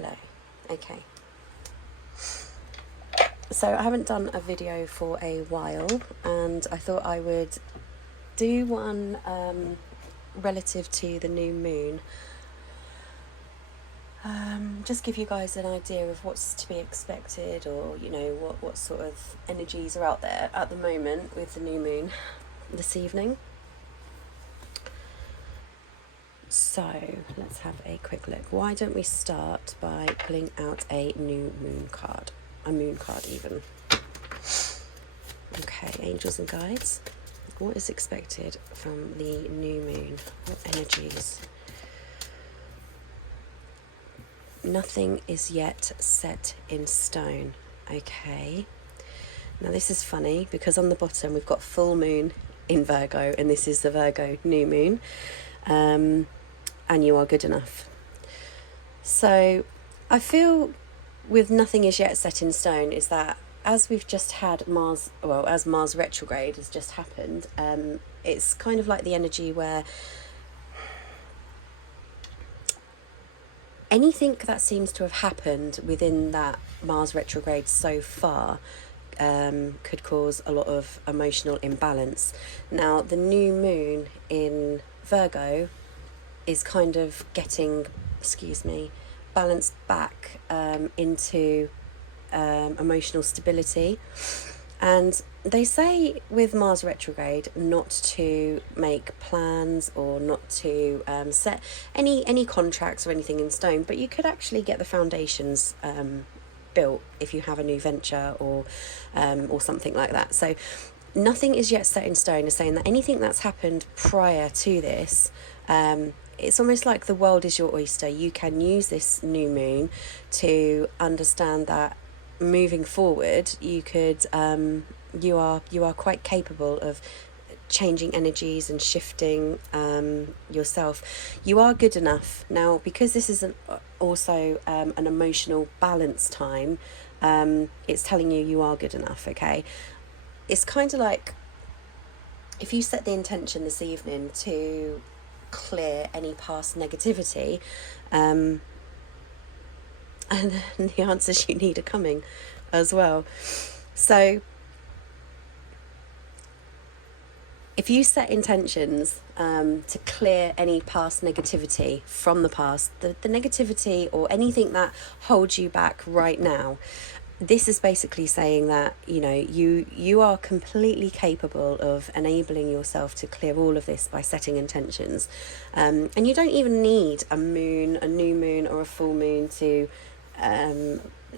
Hello. Okay. So I haven't done a video for a while, and I thought I would do one relative to the new moon. Just give you guys an idea of what's to be expected, or you know what sort of energies are out there at the moment with the new moon this evening. So let's have a quick look. Why don't we start by pulling out a new moon card? A moon card even. Okay, angels and guides. What is expected from the new moon? What energies? Nothing is yet set in stone. Okay. Now this is funny because on the bottom we've got full moon in Virgo, and this is the Virgo new moon. And you are good enough. So I feel with nothing is yet set in stone is that as we've just had Mars, well, as Mars retrograde has just happened, it's kind of like the energy where anything that seems to have happened within that Mars retrograde so far could cause a lot of emotional imbalance. Now, the new moon in Virgo is kind of getting, balanced back into emotional stability. And they say with Mars retrograde not to make plans or not to set any contracts or anything in stone, but you could actually get the foundations built if you have a new venture or something like that. So nothing is yet set in stone is saying that anything that's happened prior to this, it's almost like the world is your oyster. You can use this new moon to understand that moving forward, you could, you are quite capable of changing energies and shifting yourself. You are good enough now, because this is also an emotional balance time. It's telling you are good enough. Okay, it's kind of like if you set the intention this evening to clear any past negativity, and the answers you need are coming as well. So if you set intentions to clear any past negativity from the past, the negativity or anything that holds you back right now, this is basically saying that, you know, you are completely capable of enabling yourself to clear all of this by setting intentions. And you don't even need a new moon or a full moon to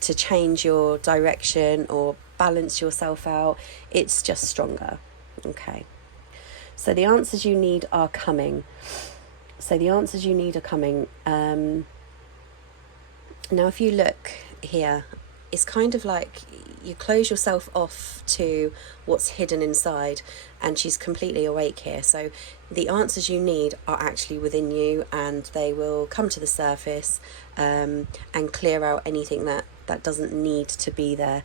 change your direction or balance yourself out. It's just stronger. Okay. So the answers you need are coming. Now, if you look here, it's kind of like you close yourself off to what's hidden inside, and she's completely awake here. So the answers you need are actually within you, and they will come to the surface and clear out anything that doesn't need to be there.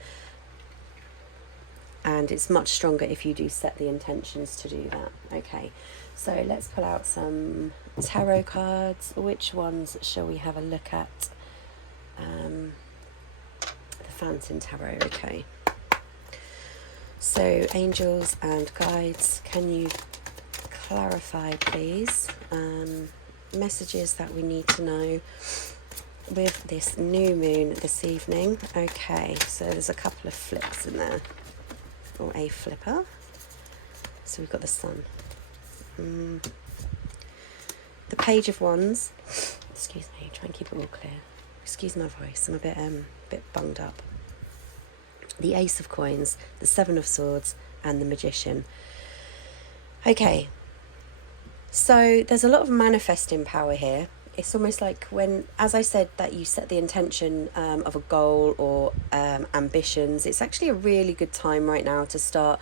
And it's much stronger if you do set the intentions to do that. Okay, so let's pull out some tarot cards. Which ones shall we have a look at? The Phantom Tarot. Okay, so angels and guides, can you clarify please messages that we need to know with this new moon this evening? Okay, so there's a couple of flips in there, or a flipper. So we've got the Sun, the Page of Wands, excuse me, try and keep it all clear, excuse my voice, I'm a bit bunged up, the Ace of Coins, the Seven of Swords, and the Magician. Okay, so there's a lot of manifesting power here. It's almost like when, as I said, that you set the intention of a goal or ambitions, it's actually a really good time right now to start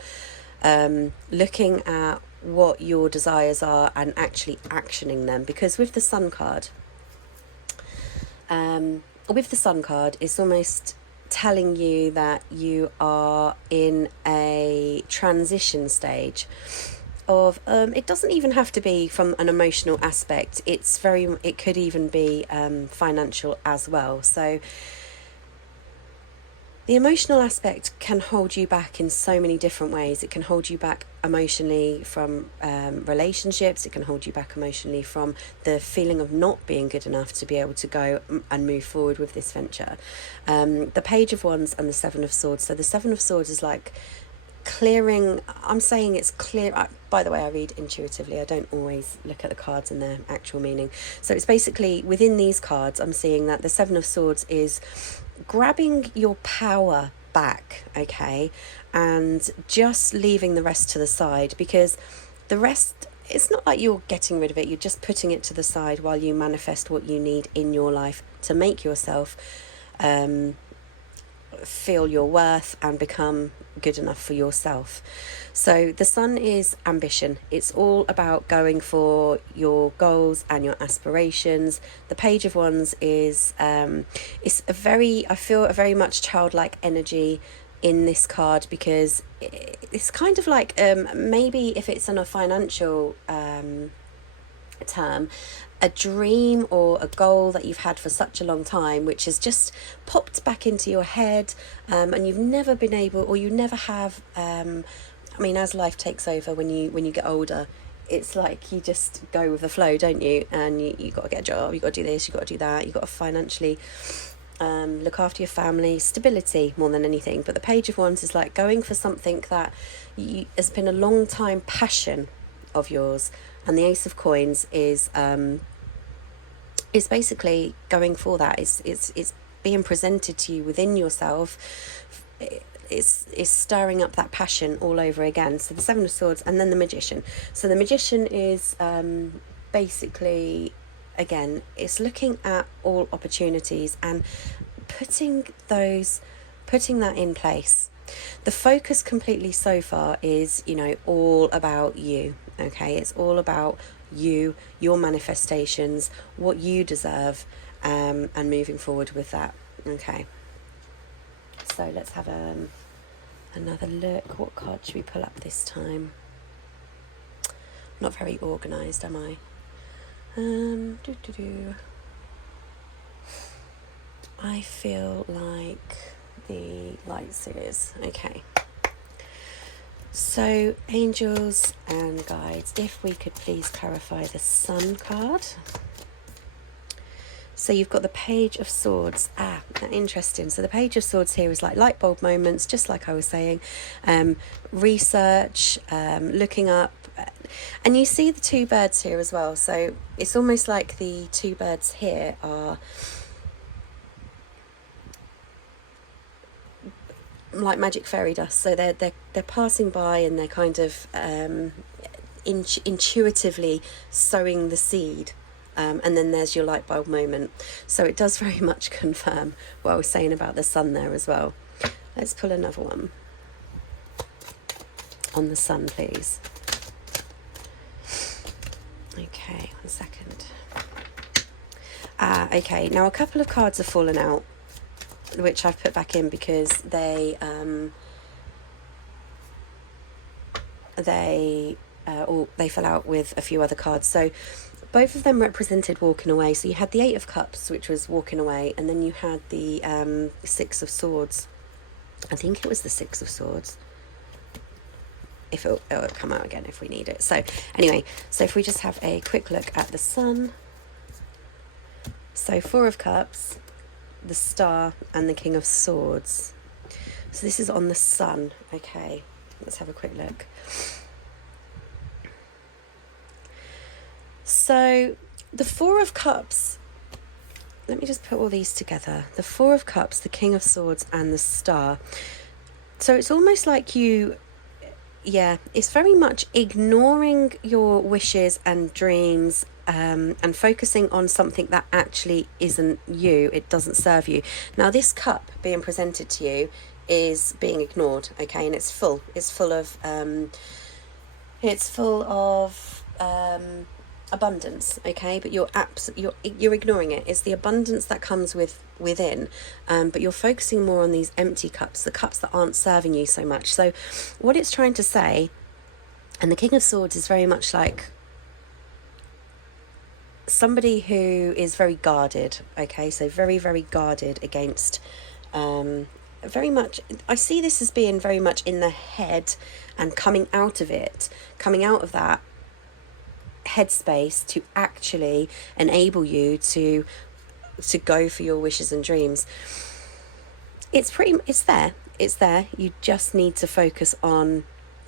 looking at what your desires are and actually actioning them. Because with the Sun card, it's almost telling you that you are in a transition stage. of it doesn't even have to be from an emotional aspect. It could even be financial as well. So the emotional aspect can hold you back in so many different ways. It can hold you back emotionally from relationships. It can hold you back emotionally from the feeling of not being good enough to be able to go and move forward with this venture. The Page of Wands and the Seven of Swords. So the Seven of Swords is like clearing. I'm saying it's clear. By the way, I read intuitively. I don't always look at the cards and their actual meaning. So it's basically within these cards, I'm seeing that the Seven of Swords is grabbing your power back, okay, and just leaving the rest to the side, because the rest, it's not like you're getting rid of it, you're just putting it to the side while you manifest what you need in your life to make yourself feel your worth and become good enough for yourself. So the Sun is ambition. It's all about going for your goals and your aspirations. The Page of Wands is it's I feel a very much childlike energy in this card, because it's kind of like maybe if it's in a financial term, a dream or a goal that you've had for such a long time, which has just popped back into your head, and you've never been able, or you never have. I mean, as life takes over, when you get older, it's like you just go with the flow, don't you? And you got to get a job, you got to do this, you got to do that, you got to financially look after your family, stability more than anything. But the Page of Wands is like going for something that has been a long time passion of yours. And the Ace of Coins is basically going for that. It's being presented to you within yourself. It's stirring up that passion all over again. So the Seven of Swords, and then the Magician. So the Magician is basically, again, it's looking at all opportunities and putting that in place. The focus completely so far is, all about you. Okay, it's all about you, your manifestations, what you deserve, and moving forward with that. Okay, so let's have another look. What card should we pull up this time? Not very organised, am I? I feel like the Lights is. Okay. So, angels and guides, if we could please clarify the Sun card. So you've got the Page of Swords. Interesting. So the Page of Swords here is like light bulb moments, just like I was saying. Research, looking up. And you see the two birds here as well. So it's almost like the two birds here are like magic fairy dust. So they're passing by, and they're kind of intuitively sowing the seed, and then there's your light bulb moment. So it does very much confirm what I was saying about the Sun there as well. Let's pull another one on the Sun, please. Okay, 1 second. Okay, now a couple of cards have fallen out, which I've put back in because they fell out with a few other cards. So both of them represented walking away. So you had the Eight of Cups, which was walking away, and then you had the Six of Swords. I think it was the Six of Swords. If it'll come out again if we need it. So anyway, so if we just have a quick look at the Sun. So Four of Cups, the Star, and the King of Swords. So this is on the Sun. Okay, let's have a quick look. So the Four of Cups, let me just put all these together. The Four of Cups, the King of Swords, and the Star. So it's almost like it's very much ignoring your wishes and dreams, and focusing on something that actually isn't you. It doesn't serve you. Now this cup being presented to you is being ignored, okay, and it's full of abundance, okay, but you're ignoring it. It's the abundance that comes within, but you're focusing more on these empty cups, the cups that aren't serving you so much. So what it's trying to say And the King of Swords is very much like somebody who is very guarded, okay? So very, very guarded against, very much, I see this as being very much in the head and coming out of it, coming out of that headspace to actually enable you to go for your wishes and dreams. It's there. You just need to focus on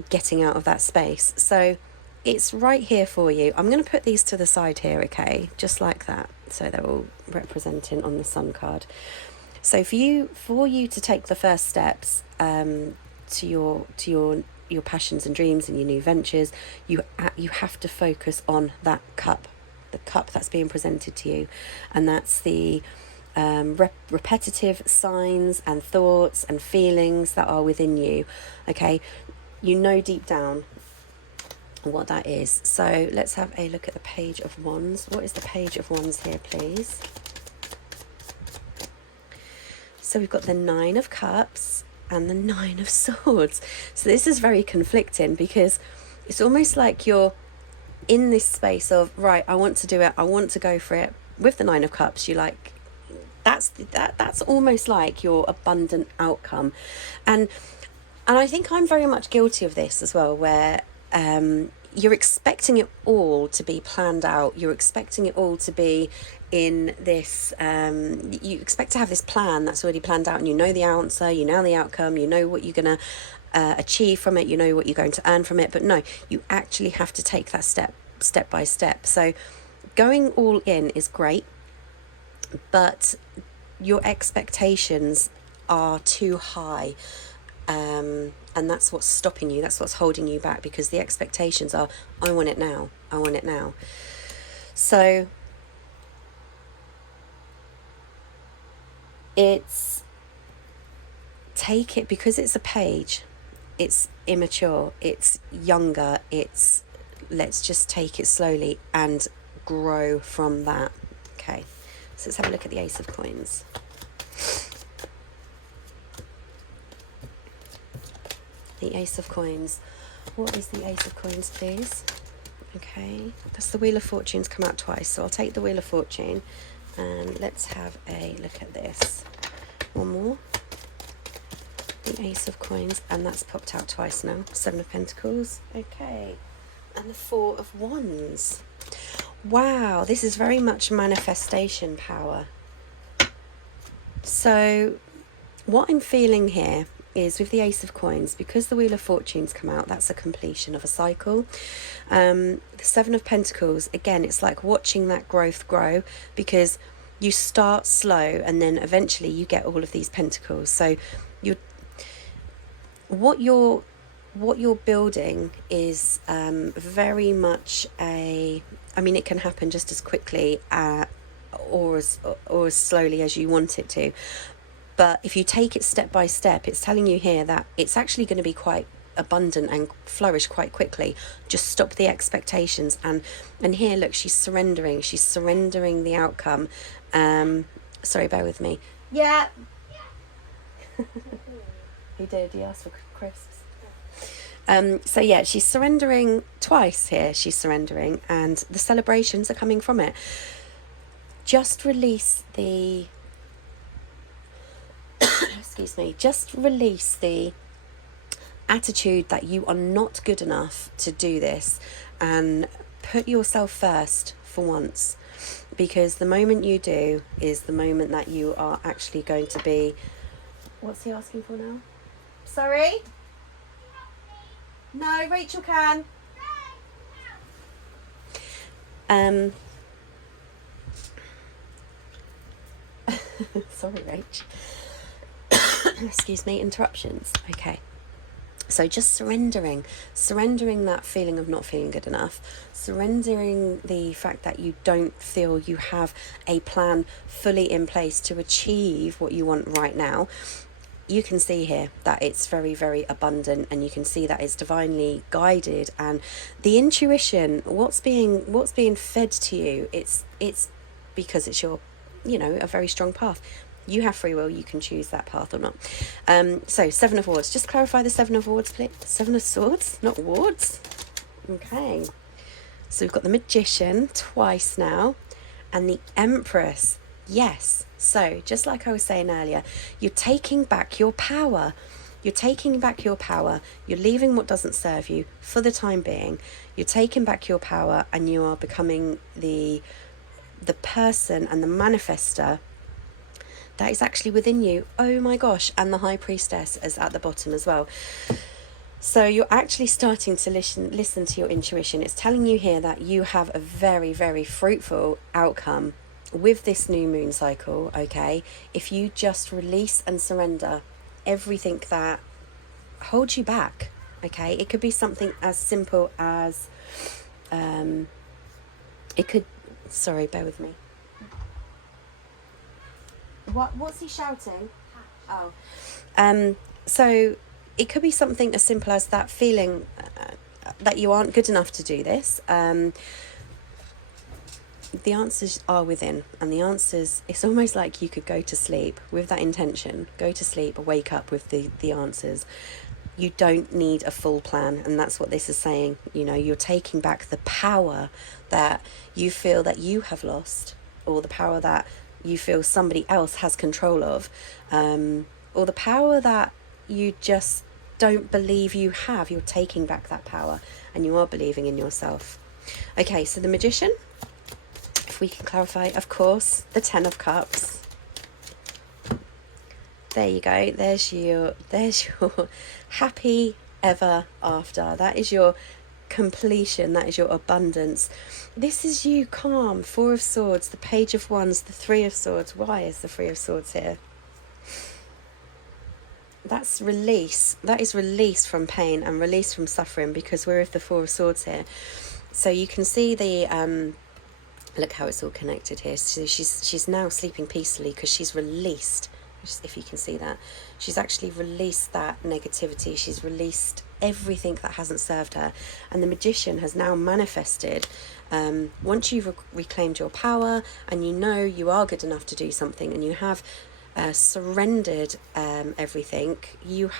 getting out of that space. So it's right here for you. I'm going to put these to the side here, okay, just like that, so they're all representing on the Sun card. So for you to take the first steps to your passions and dreams and your new ventures, you have to focus on that cup, the cup that's being presented to you, and that's the repetitive signs and thoughts and feelings that are within you, okay? You know deep down what that is. So let's have a look at the Page of Wands. What is the Page of Wands here, please? So we've got the Nine of Cups and the Nine of Swords. So this is very conflicting, because it's almost like you're in this space of, right, I want to do it, I want to go for it. With the Nine of Cups, you're like, that's almost like your abundant outcome. And I think I'm very much guilty of this as well, where you're expecting it all to be planned out. You're expecting it all to be in this, you expect to have this plan that's already planned out, and you know the answer, you know the outcome, you know what you're going to achieve from it, you know what you're going to earn from it. But no, you actually have to take that step by step. So going all in is great, but your expectations are too high. And that's what's stopping you, that's what's holding you back, because the expectations are, I want it now, I want it now. So take it, because it's a page, it's immature, it's younger, it's, let's just take it slowly and grow from that. Okay, so let's have a look at the Ace of Coins. The Ace of Coins. What is the Ace of Coins, please? Okay, that's the Wheel of Fortune's come out twice, so I'll take the Wheel of Fortune and let's have a look at this. One more. The Ace of Coins, and that's popped out twice now. Seven of Pentacles. Okay, and the Four of Wands. Wow, this is very much manifestation power. So what I'm feeling here is, with the Ace of Coins, because the Wheel of Fortune's come out, that's a completion of a cycle. The Seven of Pentacles, again, it's like watching that growth grow, because you start slow and then eventually you get all of these pentacles. So what you're building is very much a, I mean, it can happen just as quickly or as slowly as you want it to. But if you take it step by step, it's telling you here that it's actually going to be quite abundant and flourish quite quickly. Just stop the expectations. And here, look, she's surrendering the outcome. Sorry, bear with me. Yeah. He did. He asked for crisps. So yeah, she's surrendering twice here. She's surrendering, and the celebrations are coming from it. Just release the excuse me, just release the attitude that you are not good enough to do this, and put yourself first for once, because the moment you do is the moment that you are actually going to be, what's he asking for now? Sorry? No, Rachel can. Sorry, Rach. Excuse me, interruptions. Okay. So just surrendering that feeling of not feeling good enough, surrendering the fact that you don't feel you have a plan fully in place to achieve what you want right now. You can see here that it's very, very abundant, and you can see that it's divinely guided, and the intuition, what's being fed to you, it's because it's your, a very strong path. You have free will, you can choose that path or not. So Seven of Swords, just clarify the Seven of Swords, please. Seven of Swords, not Wards. Okay, so we've got the Magician twice now, and the Empress. Yes, so just like I was saying earlier, you're taking back your power. You're taking back your power. You're leaving what doesn't serve you for the time being. You're taking back your power, and you are becoming the person and the manifester that is actually within you. Oh my gosh, and the High Priestess is at the bottom as well. So you're actually starting to listen to your intuition. It's telling you here that you have a very, very fruitful outcome with this new moon cycle, okay? If you just release and surrender everything that holds you back, okay? It could be something as simple as, sorry, bear with me. What's he shouting? Oh. So it could be something as simple as that feeling that you aren't good enough to do this. The answers are within, and the answers, it's almost like you could go to sleep with that intention, go to sleep, wake up with the answers. You don't need a full plan, and that's what this is saying. You know, you're taking back the power that you feel that you have lost, or the power that you feel somebody else has control of, or the power that you just don't believe you have. You're taking back that power, and you are believing in yourself. Okay, so the Magician, if we can clarify, of course, the Ten of Cups. There you go. There's your happy ever after. That is your completion. That is your abundance. This is you, calm. Four of Swords, the Page of Wands, the Three of Swords. Why is the Three of Swords here? That's release. That is release from pain and release from suffering, because we're with the Four of Swords here. So you can see the look how it's all connected here. So she's now sleeping peacefully because she's released. If you can see that, she's actually released that negativity. She's released everything that hasn't served her, and the Magician has now manifested. Once you've reclaimed your power, and you know you are good enough to do something, and you have surrendered everything, you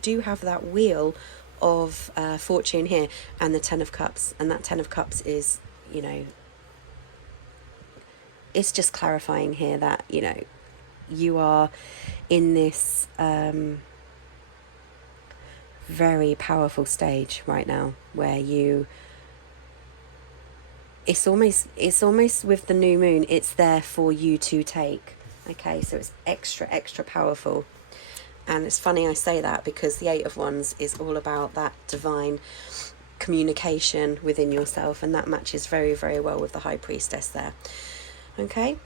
do have that wheel of fortune here, and the Ten of Cups, and that Ten of Cups is, you know, it's just clarifying here that, you know, you are in this very powerful stage right now where it's almost with the new moon, it's there for you to take. Okay, so it's extra powerful. And it's funny I say that, because the Eight of Wands is all about that divine communication within yourself, and that matches very, very well with the High Priestess there. Okay,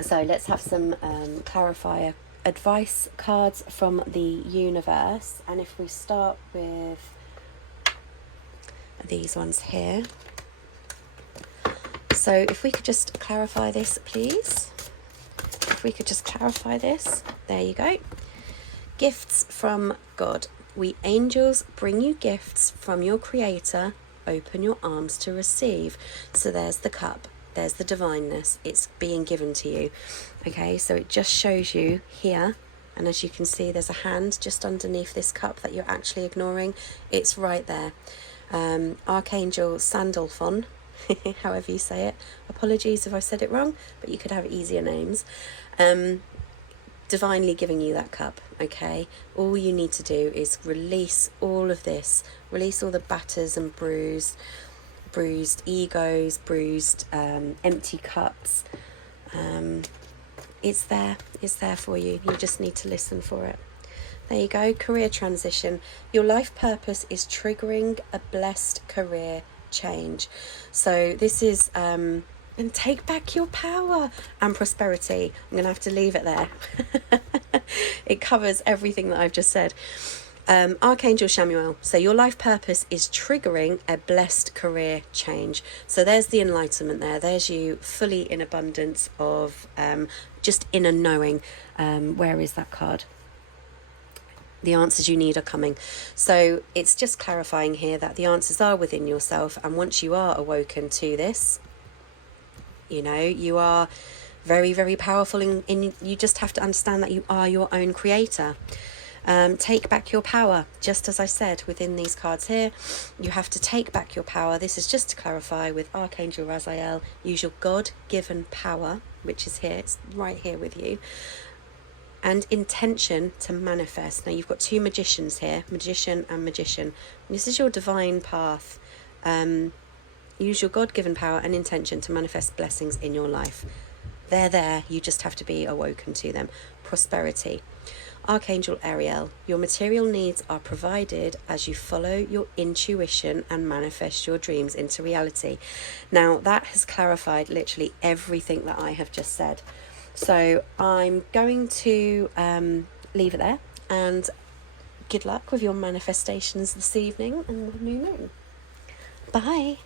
so let's have some clarifier advice cards from the universe. And if we start with these ones here. So if we could just clarify this, please. If we could just clarify this. There you go. Gifts from God. We angels bring you gifts from your Creator. Open your arms to receive. So there's the cup. There's the divineness. It's being given to you. Okay, so it just shows you here. And as you can see, there's a hand just underneath this cup that you're actually ignoring. It's right there. Archangel Sandalphon, however you say it. Apologies if I said it wrong, but you could have easier names. Divinely giving you that cup, okay? All you need to do is release all of this. Release all the batters and bruised egos, bruised empty cups. It's there for you. You just need to listen for it. There you go. Career transition. Your life purpose is triggering a blessed career change. So this is and take back your power and prosperity. I'm gonna have to leave it there. It covers everything that I've just said. Archangel Chamuel. So your life purpose is triggering a blessed career change. So there's the enlightenment there. There's you fully in abundance of just inner knowing. Where is that card? The answers you need are coming. So it's just clarifying here that the answers are within yourself. And once you are awoken to this, you know, you are very, very powerful. In you just have to understand that you are your own creator. Take back your power, just as I said within these cards here. You have to take back your power. This is just to clarify with Archangel Raziel. Use your God-given power, which is here, it's right here with you, and intention to manifest. Now you've got two magicians here, magician and magician. This is your divine path. Use your God-given power and intention to manifest blessings in your life. They're there, you just have to be awoken to them. Prosperity. Archangel Ariel, your material needs are provided as you follow your intuition and manifest your dreams into reality. Now that has clarified literally everything that I have just said. So I'm going to leave it there, and good luck with your manifestations this evening and the new moon. Bye.